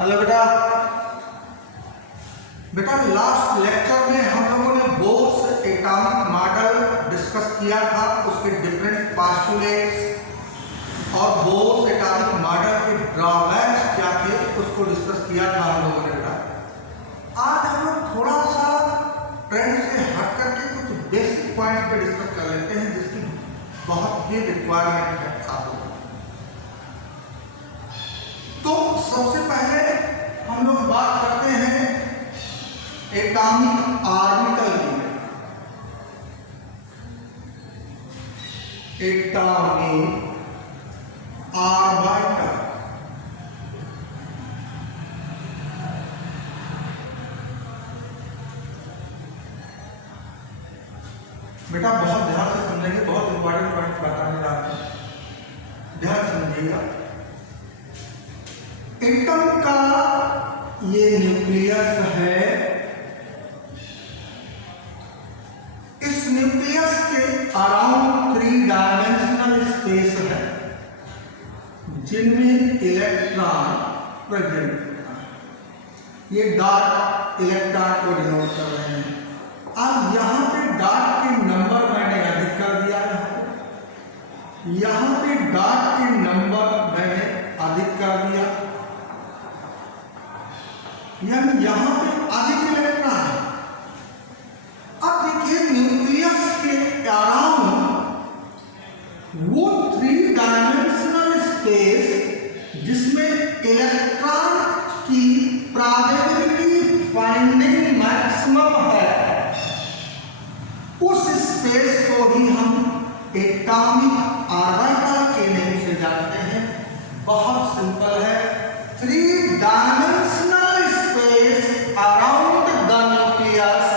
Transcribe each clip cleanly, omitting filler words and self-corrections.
Hello बेटा। बेटा last lecture में हम लोगों ने बोर्स एटॉमिक मॉडल डिस्कस किया था, उसके डिफरेंट पोस्टुलेट्स और बोर्स एटॉमिक मॉडल के ड्रॉबैक्स क्या थे उसको डिस्कस किया था हम लोगों ने। बेटा आज हम लोग थोड़ा सा ट्रेंड से हट करके कुछ बेसिक पॉइंट्स पे डिस्कस कर लेते हैं जिसकी बहुत ही रिक्वायरमेंट है आप लोगों को। तो सबसे पहले हम लोग बात करते हैं एटॉमिक ऑर्बिटल की। एटॉमिक ऑर्बिटल बेटा बहुत ध्यान से समझेंगे, बहुत इंपॉर्टेंट पॉइंट बताने जा रहे हैं, ध्यान समझिएगा। एटम का ये न्यूक्लियस है, इस न्यूक्लियस के अराउंड 3 डायमेंशनल स्पेस है जिनमें इलेक्ट्रॉन प्रेजेंट है। ये डॉट इलेक्ट्रॉन को डिनोट कर रहे हैं। अब यहां पे डॉट के नंबर मैंने अधिक कर दिया है, यहां पे डॉट के नंबर मैंने अधिक कर दिया, यानी यहां पे अधिक इलेक्ट्रॉन है। अब देखिए न्यूक्लियस के अराउंड वो 3 डायमेंशनल स्पेस जिसमें इलेक्ट्रॉन की प्रोबेबिलिटी फाइंडिंग मैक्सिमम है, उस स्पेस को ही हम एटॉमिक ऑर्बिटल के नाम से जानते हैं। बहुत सिंपल है, 3 dimensional space around the nucleus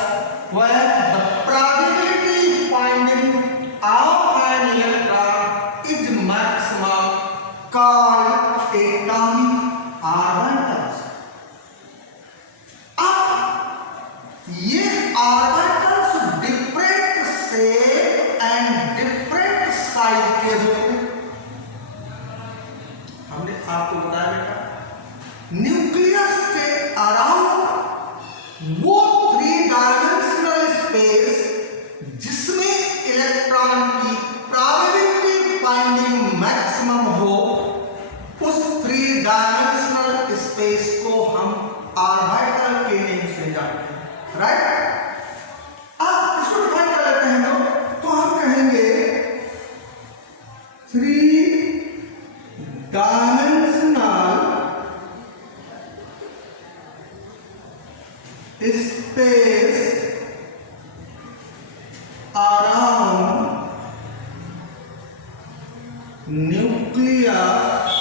where the probability finding of an electron is maximum called atomic orbitals. अब ये orbitals different shape and different size के रूप में हमने आपको बताया बेटा। न्यूक्लियस के अराउंड वो 3 डायमेंशनल स्पेस जिसमें इलेक्ट्रॉन की प्रोबेबिलिटी फाइंडिंग मैक्सिमम हो, उस 3 डायमेंशनल स्पेस को हम ऑर्बिटल के नाम से जानते हैं, राइट। अब इसको डिफाइन कर लेते हैं लोग, तो हम कहेंगे 3 dimensional space around nucleus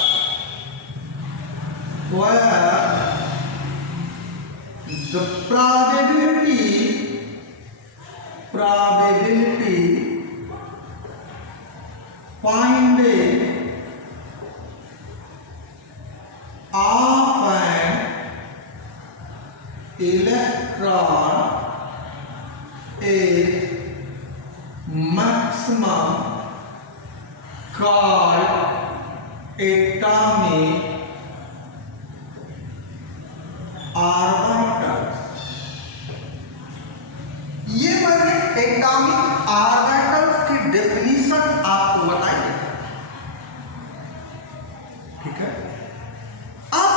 where the probability finding of an electron is maximum called atomic orbitals। ये मैंने एटॉमिक ऑर्बिटल्स की डेफिनेशन आपको बताई है, ठीक है। अब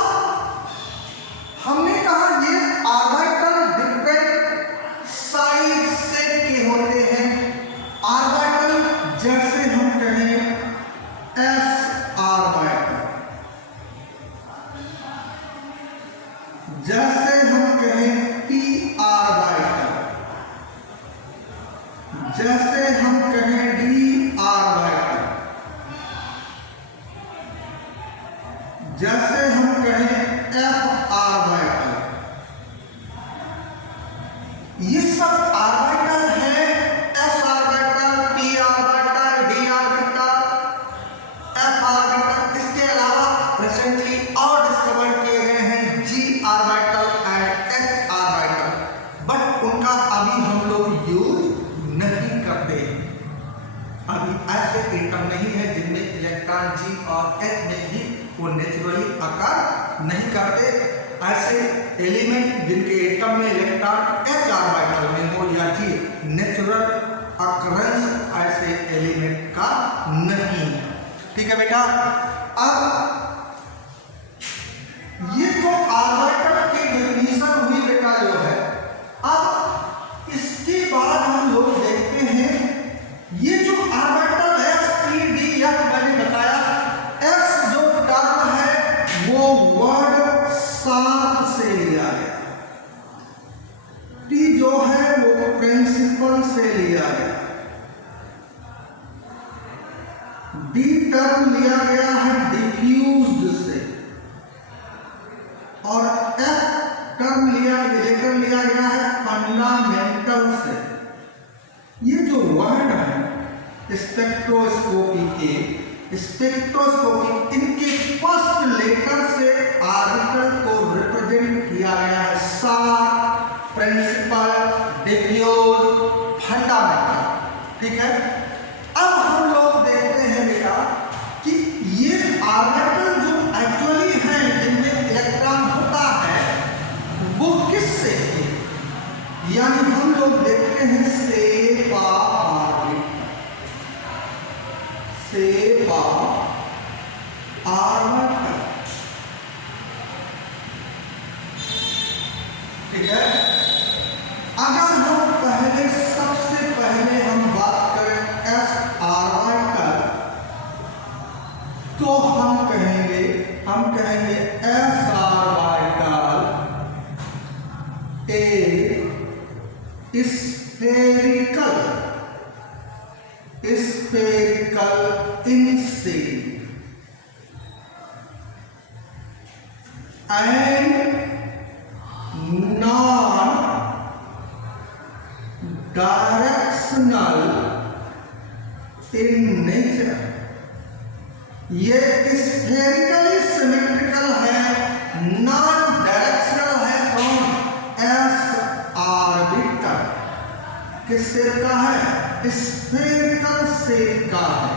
हमने कहा ये ऑर्बिटल डिफरेंट साइज शेप के होते हैं। ऑर्बिटल जैसे हम कहें s ऑर्बिटल, जैसे हम कहें p ऑर्बिटल, जैसे हम कहें d ऑर्बिटल, जैसे हम कहें f ऑर्बिटल, ये सब ऑर्बिटल है। s orbital, p orbital, d orbital, f orbital. इसके अलावा रिसेंटली और डिस्कवर किए गए हैं g orbital and h orbital, but उनका अभी हम लोग यूज नहीं करते। अभी ऐसे एटम नहीं है जिनमें इलेक्ट्रॉन g और h में ही वो नेचुरली आकार नहीं करते। ऐसे एलिमेंट जिनके एटम में इलेक्ट्रॉन h ऑर्बिटल में हो या जी नेचुरल अकरेंस ऐसे एलिमेंट का नहीं। ठीक है बेटा। अब ये तो ऑर्बिटल की डेफिनेशन हुई बेटा जो है। अब इसके बाद हम लोग देखते हैं ये जो orbital s p d f मैंने बताया, s जो टर्म है वो वर्ड शार्प से लिया गया, p जो है वो प्रिंसिपल से लिया गया, d टर्म लिया गया है डिफ्यूज्ड से, और f टर्म लिया गया है फंडामेंटल से। ये जो वर्ड है स्पेक्ट्रोस्कोपी के, स्पेक्ट्रोस्कोपी इनके फर्स्ट लेटर से ऑर्बिटल को रिप्रेजेंट किया गया है शार्प, प्रिंसिपल, डिफ्यूज, फंडामेंटल। ठीक है। अब हम लोग देखते हैं बेटा कि ये ऑर्बिटल जो एक्चुअली है जिनमें इलेक्ट्रॉन होता है वो किससे है, यानी हम लोग देखते हैं सेपा ऑर्बिटल, सेपा ऑर्बिटल। ठीक है। अगर हम पहले सबसे पहले हम बात करें एस ऑर्बिटल तो हम कहेंगे S orbital A spherical in shape and non directional in nature. ये स्फेरिकली सिमेट्रिकल है, नॉन डायरेक्शनल है। कौन? एस ऑर्बिटल किस शेप का है? स्फेरिकल शेप का है।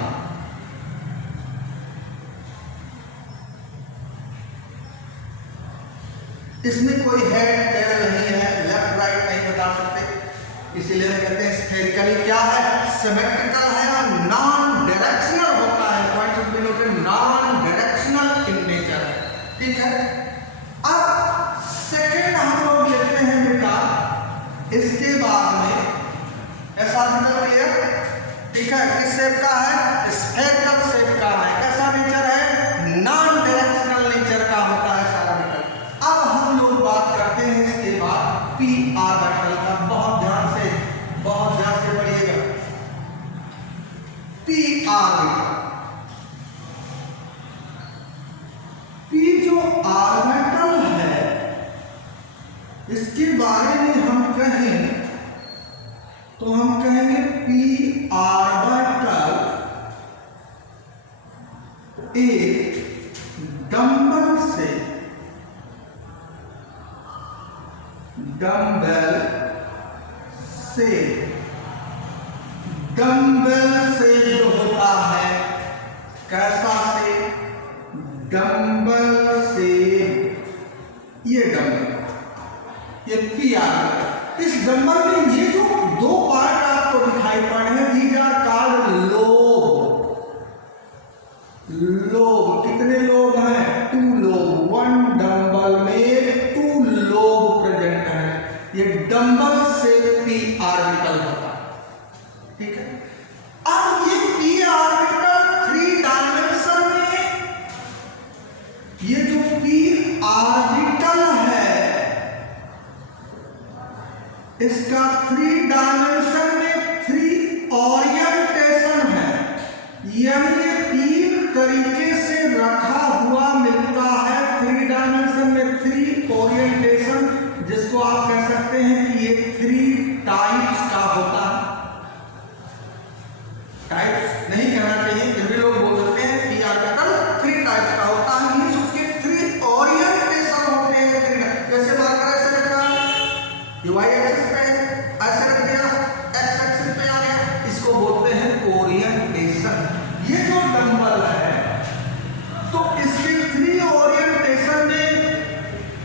इसमें कोई हेड टेल नहीं है, लेफ्ट राइट नहीं बता सकते, इसीलिए कहते हैं स्फेरिकली क्या है? सिमेट्रिकल है और नॉन डायरेक्शनल होता है। Point should be noted, non directional in nature है। ठीक है। अब सेकंड हम लोग लेते हैं बेटा इसके बाद में एस ऑर्बिटल क्लियर। ठीक है। किस शेप का है? स्फेरिकल शेप का है। कैसा नेचर है? नॉन डायरेक्शनल नेचर का होता है सारा ऑर्बिटल। अब हम लोग बात करते हैं इसके बाद पी ऑर्बिटल का। बहुत ध्यान से पढ़िएगा। पी ऑर्बिटल, पी जो ऑर्बिटल है इसके बारे में हम कहें तो हम कहेंगे पी ऑर्बिटल एक डंबल से, डंबल से जो होता है, कैसा से? डंबल से। ये डंबल, ये पी ऑर्बिटल। इस डंबल में ये जो दो पार्ट आपको दिखाई पड़ रहे हैं, these are called lobe. Lobe कितने लोब हैं? 2 लोब। वन डंबल में 2 लोब प्रेजेंट है। ये डंबल से पी ऑर्बिटल होता है। ठीक है। अब ये पी ऑर्बिटल 3 डायमेंशन में, ये जो पी ऑर्बिटल है इसका 3 डायमेंशन में 3 ओरिएंटेशन है, यानी ये 3 तरीके से रखा हुआ मिलता है। 3 डायमेंशन में 3 ओरिएंटेशन, जिसको आप कह सकते हैं कि ये 3 टाइप्स का होता है। टाइप्स नहीं कहना चाहिए, फिर भी लोग बोल सकते हैं पी ऑर्बिटल 3 टाइप्स का होता है। मींस उसके 3 ओरिएंटेशन होते हैं। जैसे बात करें ऐसे रखा, ये वाई एक्सिस पे ऐसे रख दिया, एक्स एक्सिस पे आ गया, इसको बोलते हैं ओरिएंटेशन। ये जो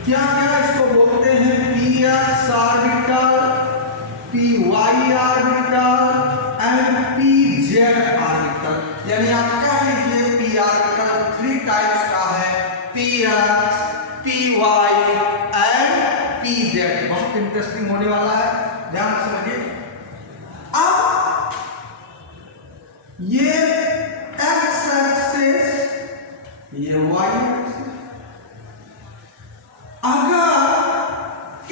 क्या क्या इसको बोलते हैं? P X orbital, P Y orbital and P Z orbital. यानी आप कह लीजिए पी ऑर्बिटल 3 टाइप्स का है, P X, P Y and P Z. बहुत इंटरेस्टिंग होने वाला है, ध्यान से समझिए। अब ये एक्स एक्सिस, ये वाई एक्सिस, अगर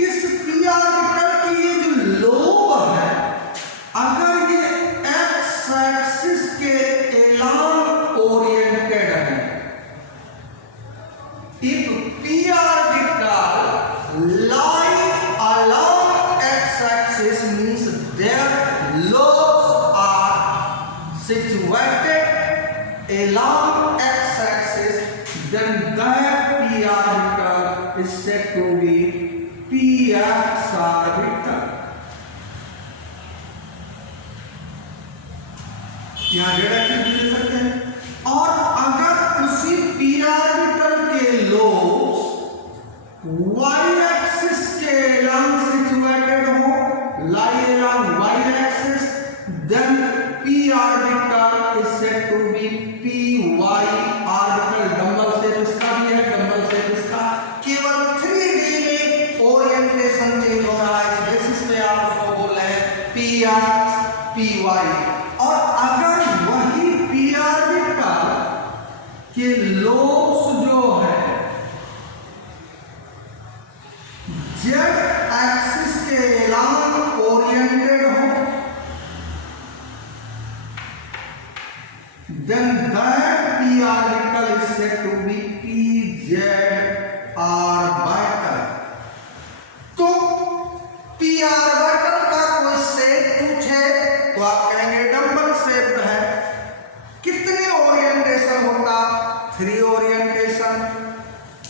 इस पी ऑर्बिटल की ये जो लोब है, अगर ये एक्स एक्सिस के एलॉन्ग ओरिएंटेड है, if p orbital lie along x-axis means their lobes are situated along x-axis, then that p orbital is said to be px orbital. यहाँ z एक्सिस भी ले सकते हैं। और अगर उसी p ऑर्बिटल के लोब्स y एक्सिस के along situated हो, lie along y axis, then p orbital is said to be py orbital. Dumbbell shape इसका भी है, डंबल शेप इसका, केवल 3D में ओरिएंटेशन चेंज हो रहा है, इस बेसिस पे आप उसको बोल रहे हैं px, py। और अगर वही पी ऑर्बिटल के लोब्स जो है जेड एक्सिस के एलॉन्ग ओरिएंटेड हो, then that p orbital is said to be pz orbital. तो p ऑर्बिटल का कोई शेप पूछे तो आप कहेंगे डंबल शेप है। कितने ओरिएंटेशन होता? 3 ओरिएंटेशन।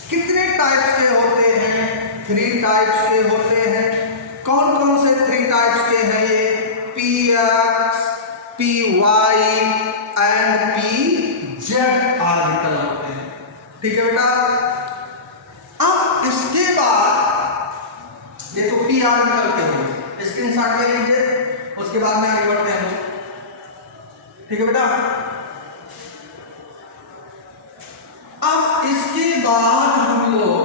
कितने टाइप्स के होते हैं? 3 टाइप्स के होते हैं। कौन कौन से 3 टाइप्स के हैं ये? P X, P Y and P Z orbital होते हैं। ठीक है बेटा। अब इसके बाद ये तो पी ऑर्बिटल के हैं, स्क्रीनशॉट ले लीजिए, उसके बाद में आगे बढ़ते हैं। ठीक है बेटा। अब इसके बाद हम लोग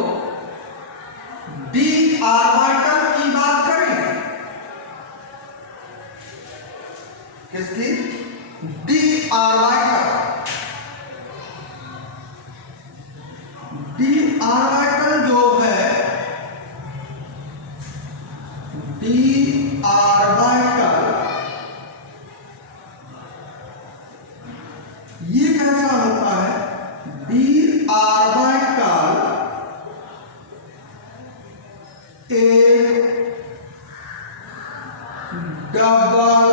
डी ऑर्बिटल की बात करें। किसकी? D orbital. डी ऑर्बिटल जो है, डी ऑर्बिटल ये कैसा होता है? डी ऑर्बिटल एक double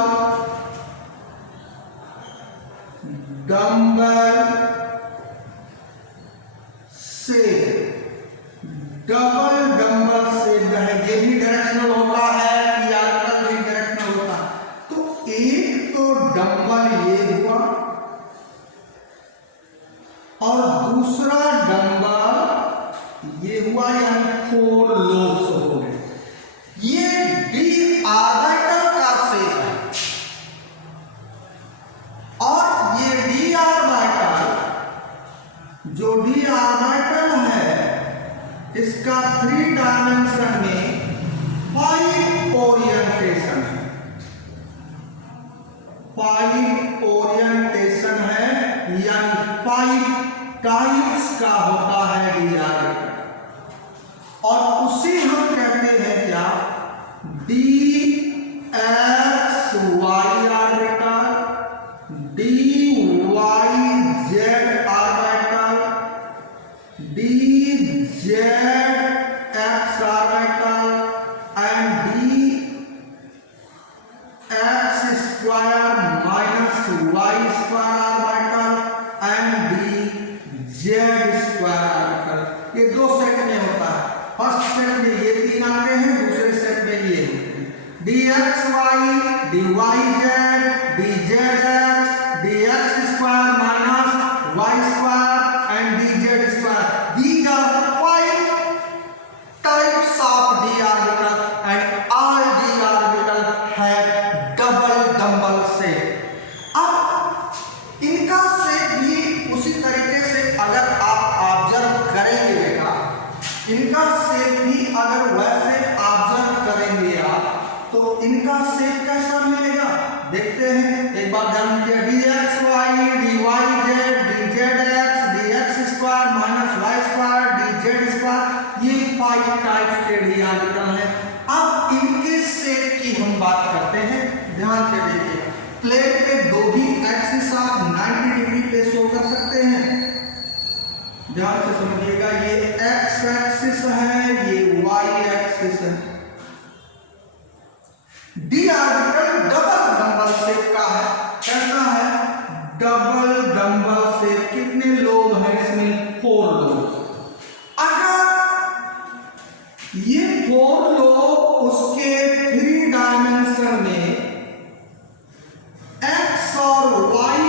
dumbbell shape, double dumbbell shape है। ये भी डायरेक्शनल होता है, पी ऑर्बिटल भी डायरेक्शनल होता है। तो एक तो डंबल ये हुआ और दूसरा डंबल ये हुआ, यानी 4 लोब्स हो गए। ये डी ऑर्बिटल का शेप है। और ये डी ऑर्बिटल, जो डी ऑर्बिटल है, इसका 3 डायमेंशन में 5 ओरिएंटेशन है। 5 ओरिएंटेशन है, यानी 5 टाइप्स का होता है डी ऑर्बिटल। और उसे हम कहते हैं क्या? D X Y orbital, D Y Z orbital, D Z X orbital and D X square minus Y square orbital and D Z square orbital. ये 2 सेट में होता है। फर्स्ट सेट में ये 3 आते हैं, दूसरे सेट में ये D X Y, D Y Z, D Z X, D X square minus Y square and D Z square. These are 5 इनका शेप कैसा मिलेगा देखते हैं, एक बार ध्यान दीजिए। D X Y D Y Z D Z X D X square minus Y square D Z square, ये 5 टाइप्स के डी ऑर्बिटल हैं। अब इनके शेप की हम बात करते हैं, ध्यान से देखिए। प्लेन पे दो भी एक्सिस आप 90 डिग्री पे शो कर सकते हैं, ध्यान से समझिएगा। ये एक्स एक्सिस है, ये वाई एक्सिस है। D orbital double dumbbell shape का है, कैसा है? Double dumbbell shape. कितने लोब हैं इसमें? 4 लोब। अगर ये 4 लोब उसके 3 डायमेंशन में एक्स और वाई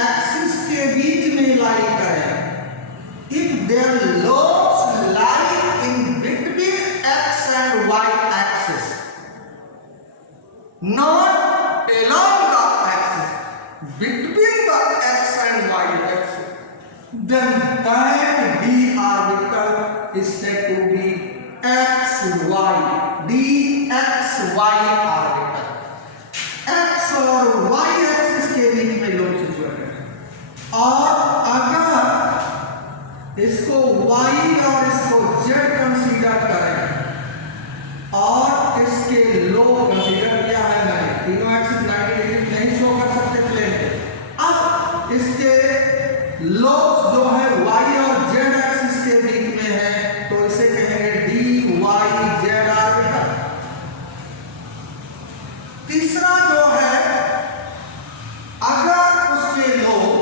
एक्सिस के बीच में लाई करें, if their lobes lie in between X and Y axis, not along the axis, between the x and y axis, then that d orbital is said to be xy, dxy orbital। x और y axis के बीच में lobe situated है, और अगर इसको y और इसको z consider करें और इसके लोब कंसीडर किया है मैंने, तीनों एक्सिस 90 डिग्री नहीं शो कर सकते प्लेन पे। अब इसके लोब्स जो है y और z एक्सिस के बीच में है, तो इसे कहेंगे dy z ऑर्बिटल। तीसरा जो है, अगर उसके लोब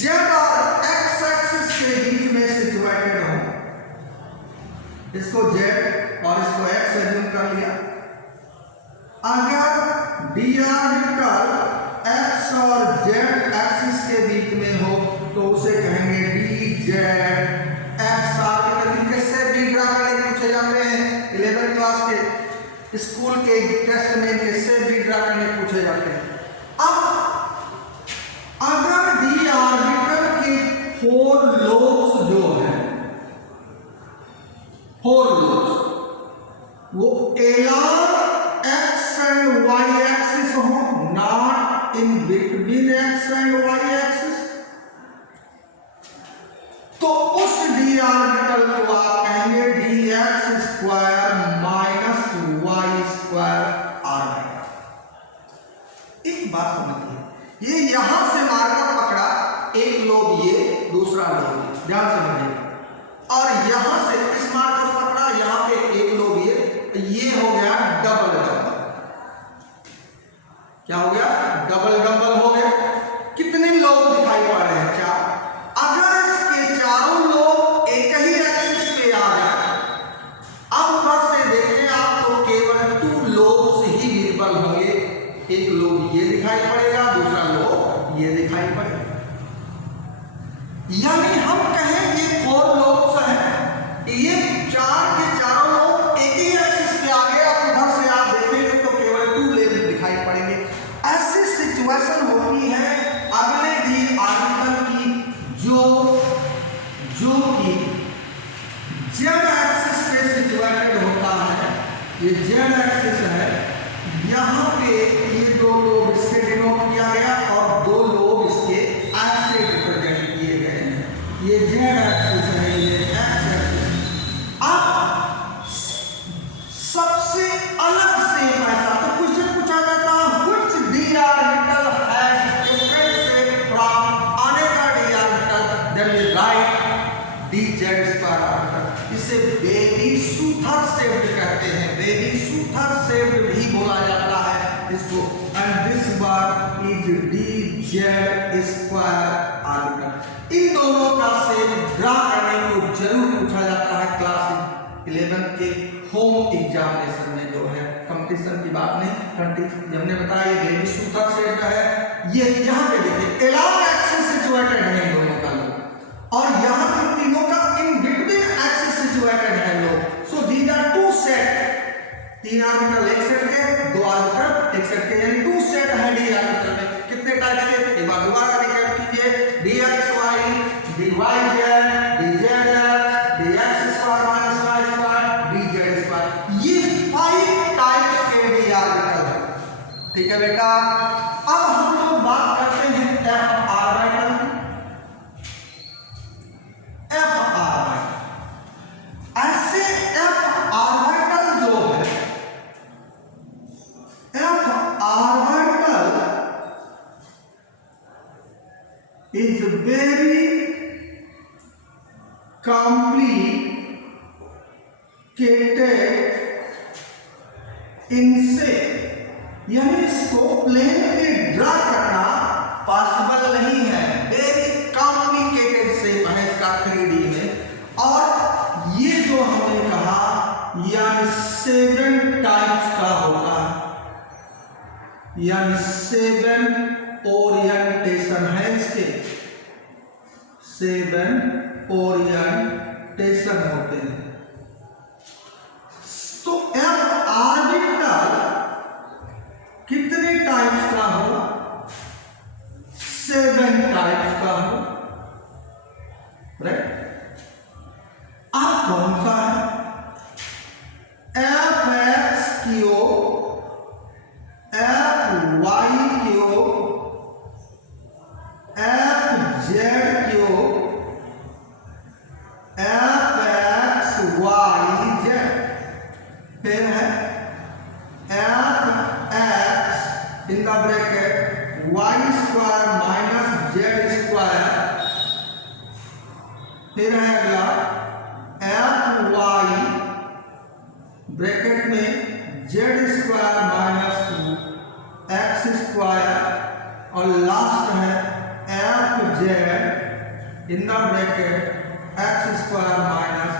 z और x एक्सिस के बीच में सिचुएटेड हो, इसको z और इसको x एज्यूम कर लिया, अगर डी ऑर्बिटल x और z एक्सिस के बीच में हो तो उसे कहेंगे dz x ऑर्बिटल। कैसे भी ड्रा करने पूछे जाते हैं 11th क्लास के स्कूल के टेस्ट में, कैसे भी ड्रा करने पूछे जाते हैं। अब अगर डी ऑर्बिटल के 4 लोब्स जो है, 4 लोब्स वो along x and y axis हो, not in between x and y axis, तो उस d ऑर्बिटल को आप कहेंगे dx square minus y square orbital. एक बात समझिए, ये यहां से मार्कर पकड़ा, एक लोब ये, दूसरा लोब, ध्यान समझिए, और यहां से इस मार्कर पकड़ा, यहां पे एक लोब ये हो गया डबल डंबल। क्या हो गया? डबल डंबल हो गया। कितने लोब दिखाई पड़ रहे हैं? 4। अगर इसके चारों लोब एक ही एक्सिस पे आ जाए, अब ऊपर से देखें आप तो केवल 2 लोब्स ही विजिबल होंगे। एक लोब ये दिखाई पड़ेगा, दूसरा लोब ये दिखाई पड़ेगा। यानी हम कहें ये 4 लोब्स हैं, ये 4 के चारों लोब एक ही एक्सिस पे आ गए, अब उधर से आप देखेंगे तो केवल 2 लेब दिखाई पड़ेंगे। ऐसी सिचुएशन होती है अगले डी ऑर्बिटल की, जो कि जेड एक्सिस पे सिचुएटेड होता है। ये जेड एक्सिस है, यहाँ पे ये 2 लोब इससे डिनोट किया गया और 2 लोब इसके ऐसे रिप्रेजेंट किए गए हैं। ये जेड एक्सिस है, ये एक्स एक्सिस। अब सबसे अलग शेप ऐसा तो क्वेश्चन पूछा जाता है, which D orbital has different shape from another D orbital, then we write dz square orbital. इसे बेबी सूथर शेप्ड कहते हैं, बेबी सूथर शेप्ड भी बोला जाता है इसको। And this one is dz square orbital. इन दोनों का शेप ड्रा करने को जरूर पूछा जाता है क्लास 11 के होम एग्जामिनेशन में, जो है कंपटीशन की बात नहीं, हमने बताया ये बेबी सूथर शेप्ड है। ये यहाँ पे देखिए एलॉन्ग एक्सिस सिचुएटेड है इन दोनों का लोब, और यहाँ इन तीनों का इन बिटवीन एक्सिस सिचुएटेड है lobe. So these are 2 set, 3 orbital एक सेट के, 2 ऑर्बिटल एक सेट के, यानी 2 सेट है डी ऑर्बिटल में। कितने टाइप के? एक बार दोबारा रिकैप कीजिए, dxy dyz dz dx square minus y square dz square, ये 5 टाइप्स के डी बेटा अब हम लोग बात करते हैं एफ ऑर्बिटल की। एफ ऑर्बिटल, ऐसे एफ ऑर्बिटल जो है, F orbital is very complicated इनसे, यानी इसको प्लेन में ड्रा करना पॉसिबल नहीं है, वेरी कॉम्प्लिकेटेड शेप है इसका 3D में। और ये जो हमने कहा यानी 7 टाइप्स का होता है, यानी 7 ओरिएंटेशन है इसके, 7 ओरिएंटेशन होते हैं। तो एफ ऑर्बिटल कितने टाइप्स का होगा? 7 टाइप्स का होगा, राइट। अब कौन सा है? F X Q, F Y Q, F Z Q, F X Y Z, फिर है F X in the bracket Y square minus Z square, फिर है अगला एफ वाई ब्रैकेट में Z square minus X square, और last है F Z in the bracket X square minus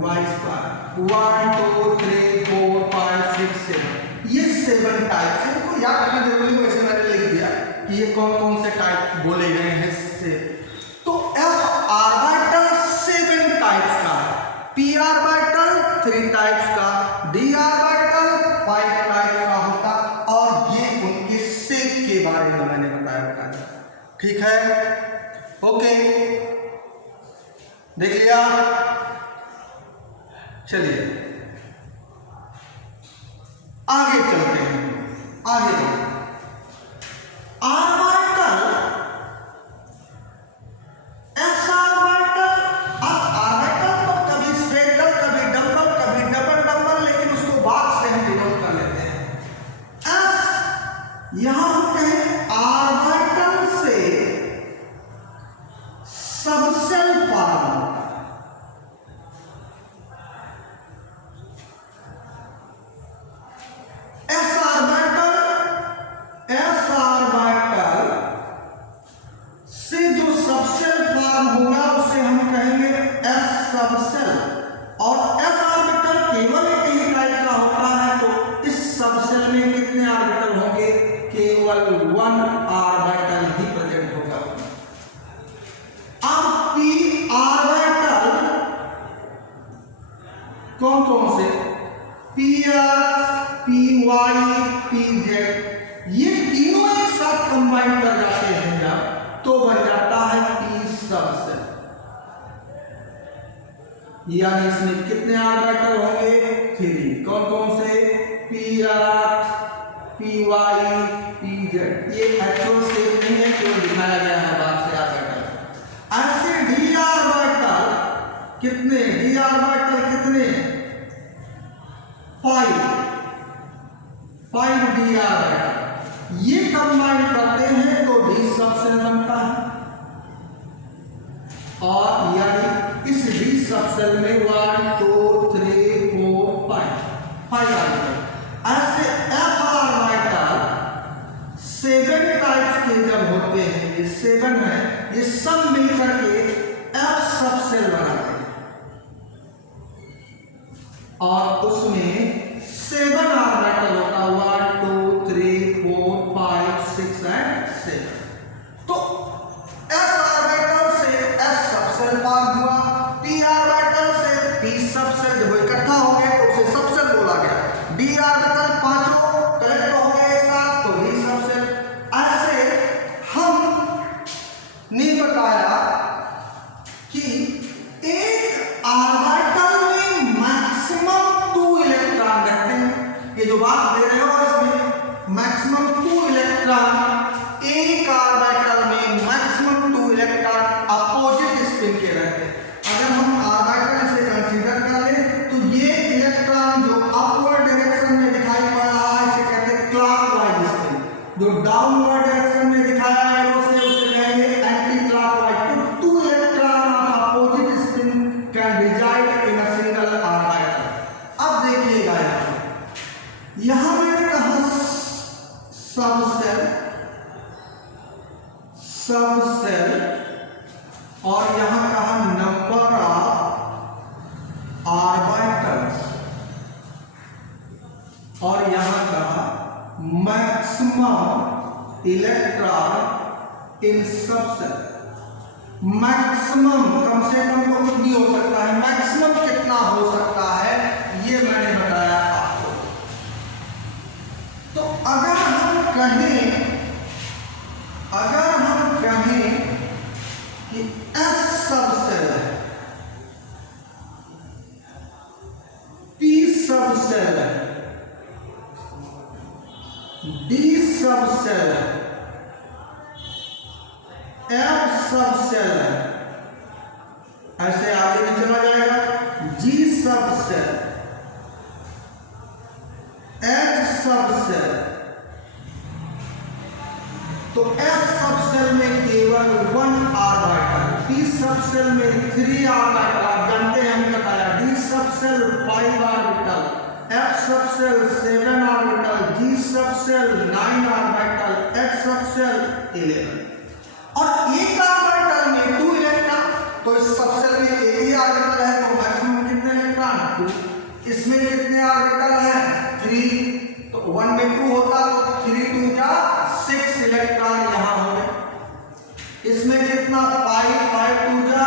Y square. 1 2 3 4 5 6 7, ये 7 type है। इनको याद रखना जरूरी है, वैसे मैंने लिख दिया कि ये कौन कौन से टाइप बोले गए हैं इससे। तो एफ ऑर्बिटल 7 टाइप्स का है, पी ऑर्बिटल 3 टाइप्स का, डी ऑर्बिटल 5 टाइप्स का होता, और ये उनके शेप के बारे में मैंने बताया। ठीक है, ओके, देख लिया। चलिए आगे चलते हैं, आगे ऑर्बिटल, ऐसा ऑर्बिटल, अब ऑर्बिटल तो कभी स्फेरिकल, कभी डबल, कभी डबल डबल, लेकिन उसको बाद से हम डिनोट कर लेते हैं। एस यहां हम कहें ऑर्बिटल से सबसेल फॉर्म होता है। एस ऑर्बिटल से जो सबसेल फॉर्म होगा उसे हम कहेंगे एस सबसेल, और एस ऑर्बिटल केवल एक ही टाइप का होता है, तो इस सबसेल में कितने ऑर्बिटल होंगे? केवल 1 ऑर्बिटल ही प्रेजेंट होगा। अब पी ऑर्बिटल कौन कौन से? P X, P Y, P Z, ये तीनों एक साथ कंबाइन कर जाते हैं जब, तो बन जाता है पी सबसेल। यानी इसमें कितने ऑर्बिटल होंगे? 3। कौन कौन से? P X, P Y, P Z. ये एक्चुअल शेप नहीं है, केवल दिखाया गया है बात से ऑर्बिटल। ऐसे डी ऑर्बिटल कितने? डी ऑर्बिटल कितने? 5 डी ऑर्बिटल, ये कंबाइन करते हैं तो डी सबसेल बनता है, और यानी इस डी सबसेल में 1 2 3 4 5 ऑर्बिटल। ऐसे एफ ऑर्बिटल 7 टाइप्स के जब होते हैं, ये 7 है, ये सब मिलकर के एफ सबसेल बनाते हैं, और उसमें 7 ऑर्बिटल होता है, 1 2 3 4 5 6 एंड 7। तो एस ऑर्बिटल से एस सबसेल फॉर्म हुआ, पी ऑर्बिटल से पी सबसेल, जब इकट्ठा हो गए तो उसे सबसेल बोला गया। डी ऑर्बिटल पांचों कलेक्ट हो गए एक साथ तो डी सबसेल। ऐसे हमने बताया कि एक ऑर्बिटल में मैक्सिमम 2 इलेक्ट्रॉन रहते हैं। ये जो बात दे रहे हो इसमें maximum 2 electron can reside in a single orbital. अब देखिएगा यहां मैंने कहा सब सेल और यहां कहा नंबर ऑफ ऑर्बिटल्स और यहां कहा मैक्सिमम इलेक्ट्रॉन इन सब सेल। मैक्सिमम कम से कम तो कुछ भी हो सकता है, मैक्सिमम कितना हो सकता है ये मैंने बताया आपको। तो अगर हम कहें कि S सब सेल है, P सब सेल है, D सब सेल है, F सब सेल है, ऐसे आगे भी चला जाएगा, G सब सेल, H सब सेल। तो S सब सेल में केवल 1 ऑर्बिटल, P सब सेल में 3 ऑर्बिटल, आप जानते हैं हमने बताया, D सब सेल 5 ऑर्बिटल, F सब सेल 7 ऑर्बिटल, G सब सेल 9 ऑर्बिटल, H सब सेल 11। और एक ऑर्बिटल में 2 इलेक्ट्रॉन, तो इस सब सेल में एक ही ऑर्बिटल है तो मैक्सिमम कितने इलेक्ट्रॉन 2। इसमें कितने ऑर्बिटल है 3, तो 1 में 2 होता तो 3 2 जा 6 इलेक्ट्रॉन यहां हो गए। इसमें कितना 5 5 2 जा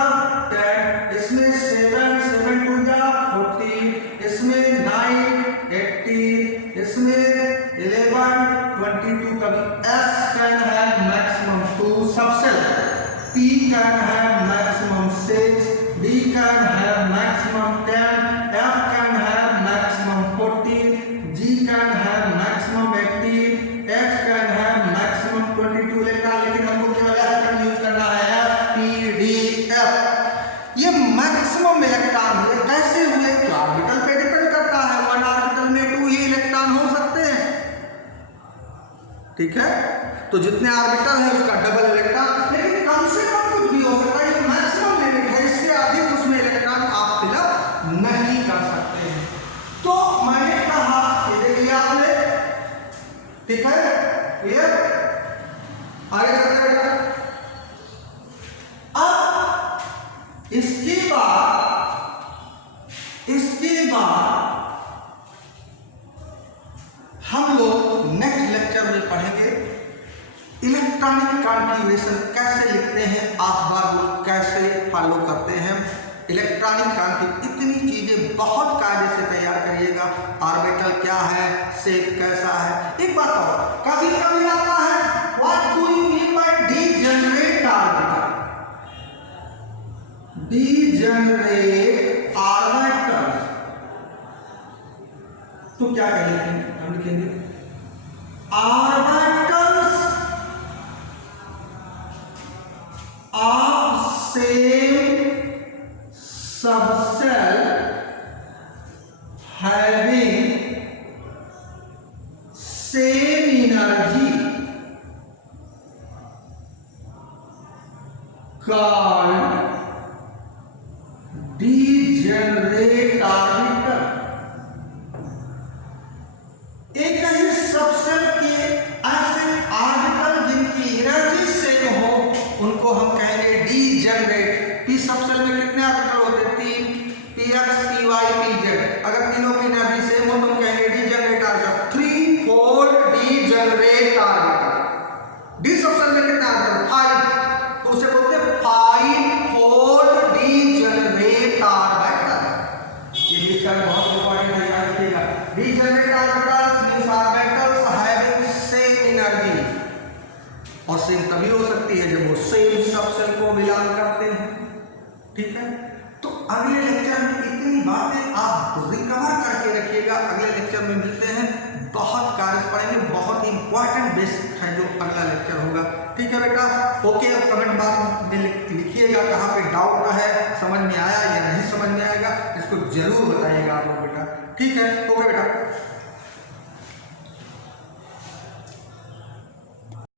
10, इसमें 7 7 2 जा 14, इसमें 9 18, इसमें 11 22। कभी S can have maximum 2 subshell, P can have maximum 6, D can have maximum 10, F can have maximum 14, G can have maximum 18, H can have maximum 22 electron. लेकिन हमको केवल F का यूज करना है, F P D F। ये maximum electron हुए, कैसे हुए तो ऑर्बिटल पे डिपेंड करता है। 1 ऑर्बिटल में 2 ही इलेक्ट्रॉन हो सकते हैं, ठीक है। तो जितने ऑर्बिटल है उसका डबल इलेक्ट्रॉन, लेकिन कम से कम कुछ भी हो सकता है, ये मैक्सिमम लिमिट है, इससे अधिक उसमें इलेक्ट्रॉन आप फिलअप नहीं कर सकते हैं। तो मैंने कहा ये देख लिया आपने, ठीक है, क्लियर। आगे चलते बेटा। अब इसके बाद हम लोग नेक्स्ट लेक्चर में पढ़ेंगे इलेक्ट्रॉनिक कॉन्फ़िगरेशन कैसे लिखते हैं, आप लोग कैसे फॉलो करते हैं इलेक्ट्रॉनिक कॉन्फ़िगरेशन। इतनी चीजें बहुत कायदे से तैयार करिएगा। ऑर्बिटल क्या है, शेप कैसा है। एक बात और कभी कभी आता है, what do you mean by degenerate orbital. Degenerate orbital तो क्या कहेंगे, हम लिखेंगे orbitals of same subshell having same energy called degenerate orbital. एक ही सबसेल के ऐसे ऑर्बिटल जिनकी एनर्जी सेम हो उनको हम कहेंगे डीजेनरेट। पी सबसेल में कितने ऑर्बिटल होते हैं, 3, px py pz। अगर तीनों की एनर्जी सेम हो तो हम कहेंगे degenerate orbital, 3 fold degenerate orbital. D subshell में कितने ऑर्बिटल 5, तो उसे बोलते हैं 5 फोल्ड डीजेनरेट ऑर्बिटल। ये भी इसका बहुत इंपॉर्टेंट है, याद रखिएगा। Degenerate orbitals means orbitals having same energy, और सेम तभी हो सकती है जब वो सेम सबसेल को मिलान करते हैं, ठीक है। तो अगले लेक्चर में इतनी बातें आप रिकवर करके रखिएगा। अगले लेक्चर में मिलते हैं, बहुत कार्य पढ़ेंगे, बहुत ही इंपॉर्टेंट बेसिक है जो अगला लेक्चर होगा, ठीक है बेटा। ओके, अब कमेंट बॉक्स में लिखिएगा कहाँ पे डाउट है, समझ में आया या नहीं समझ में आएगा, इसको जरूर बताइएगा आप लोग बेटा, ठीक है। ओके बेटा।